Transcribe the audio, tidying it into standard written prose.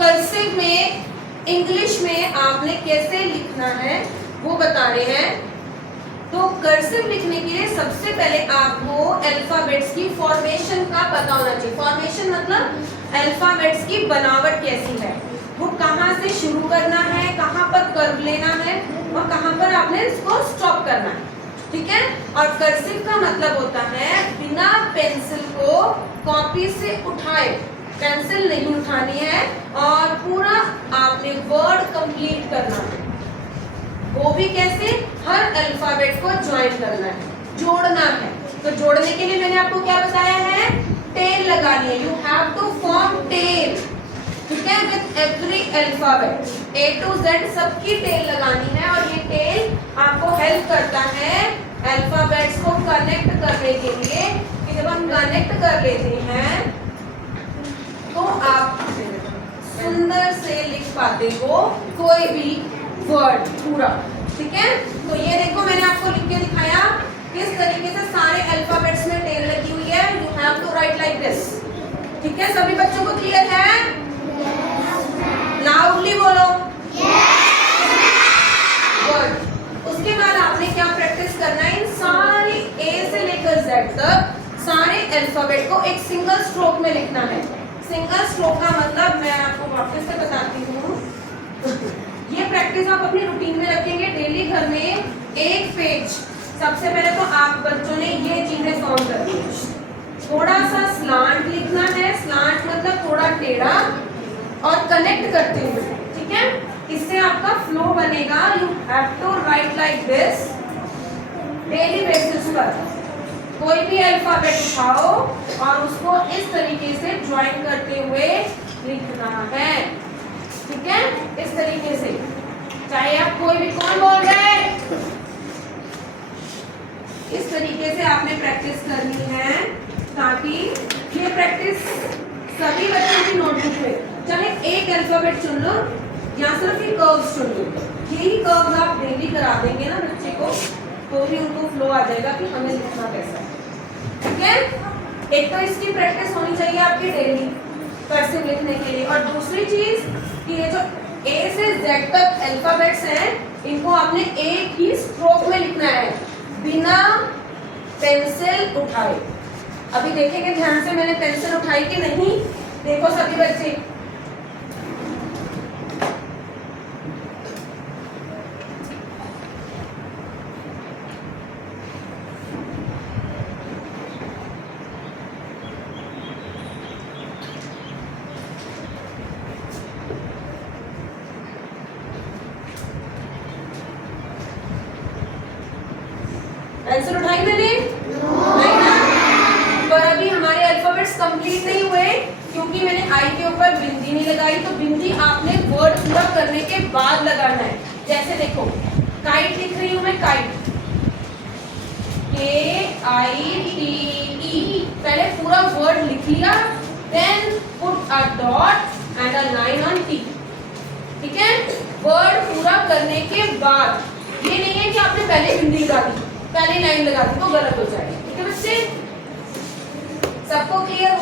Cursive में English में आपने कैसे लिखना है वो बता रहे हैं। तो कर्सिव लिखने के लिए सबसे पहले आपको अल्फाबेट्स की फॉर्मेशन का पता होना चाहिए। फॉर्मेशन मतलब अल्फाबेट्स की बनावट कैसी है, वो कहाँ से शुरू करना है, कहाँ पर कर्व लेना है और कहाँ पर आपने इसको स्टॉप करना है, ठीक है। और कर्सिव का मतलब होता है बिना पेंसिल को कॉपी से उठाए, पेंसिल नहीं उठानी है और पूरा आपने वर्ड कंप्लीट करना है। वो भी कैसे, हर अल्फाबेट को ज्वाइन करना है, जोड़ना है। तो जोड़ने के लिए मैंने आपको क्या बताया है, टेल लगानी है। You have to form tail, ठीक है, with every alphabet A to Z सबकी टेल लगानी है। और ये टेल आपको हेल्प करता है अल्फाबेट्स को कनेक्ट करने के लिए कि जब हम कनेक्ट कर लेते हैं तो आप सुंदर से लिख पाते हो कोई भी वर्ड पूरा, ठीक है। तो ये देखो मैंने आपको लिख के दिखाया किस तरीके से सारे अल्फाबेट्स में टेल लगी हुई है। You have to write like this, ठीक है। सभी बच्चों को क्लियर है? लाउडली बोलो गुड। उसके बाद आपने क्या प्रैक्टिस करना है, इन सारे A से लेकर Z तक सारे अल्फाबेट को एक सिंगल स्ट्रोक में लिखना है। सिंगल स्ट्रोक का मतलब मैं आपको वापस से बताती हूँ। ये प्रैक्टिस आप अपनी रूटीन में रखेंगे डेली घर में। एक पेज सबसे पहले तो आप बच्चों ने ये चीजें फॉर्म करनी है। थोड़ा सा स्लांट लिखना है, स्लांट मतलब थोड़ा टेढ़ा और कनेक्ट करते हुए, ठीक है। इससे आपका फ्लो बनेगा। You have to write like this daily basis पर। कोई भी अल्फाबेट उठाओ और उसको इस तरीके से ज्वाइन करते हुए लिखना है, ठीक है, इस तरीके से। चाहे आप कोई भी, कौन बोल रहे हैं, इस तरीके से आपने प्रैक्टिस करनी है ताकि ये प्रैक्टिस सभी बच्चों की नोटबुक में, चाहे एक अल्फाबेट चुन लो या सिर्फ ये कर्व्स चुन लो, यही कर्व्स आप डेली करा देंगे ना बच्चे को, तो ही उनको फ्लो आ जाएगा कि हमें लिखना कैसा है, ठीक है। एक तो इसकी प्रैक्टिस होनी चाहिए आपकी डेली कर्सिव लिखने के लिए। और दूसरी चीज कि ये जो A से Z तक अल्फाबेट्स हैं इनको आपने एक ही स्ट्रोक में लिखना है बिना पेंसिल उठाए। अभी देखेंगे ध्यान से मैंने पेंसिल उठाई कि नहीं, देखो सभी बच्चे। पेंसिल उठाई मैंने नहीं ना, पर अभी हमारे अल्फाबेट्स कंप्लीट नहीं हुए क्योंकि मैंने आई के ऊपर बिंदी नहीं लगाई। तो बिंदी आपने वर्ड पूरा करने के बाद लगाना है। जैसे देखो काइट लिख रही हूं मैं, काइट KITE, पहले पूरा वर्ड लिख लिया, then put a dot and a line on T, ठीक है। वर्ड पूरा करने के बाद, ये नहीं है कि आपने पहले बिंदी लगा दी, पहले लाइन लगा दी तो गलत हो जाएगी, ठीक है बच्चे। सबको क्लियर?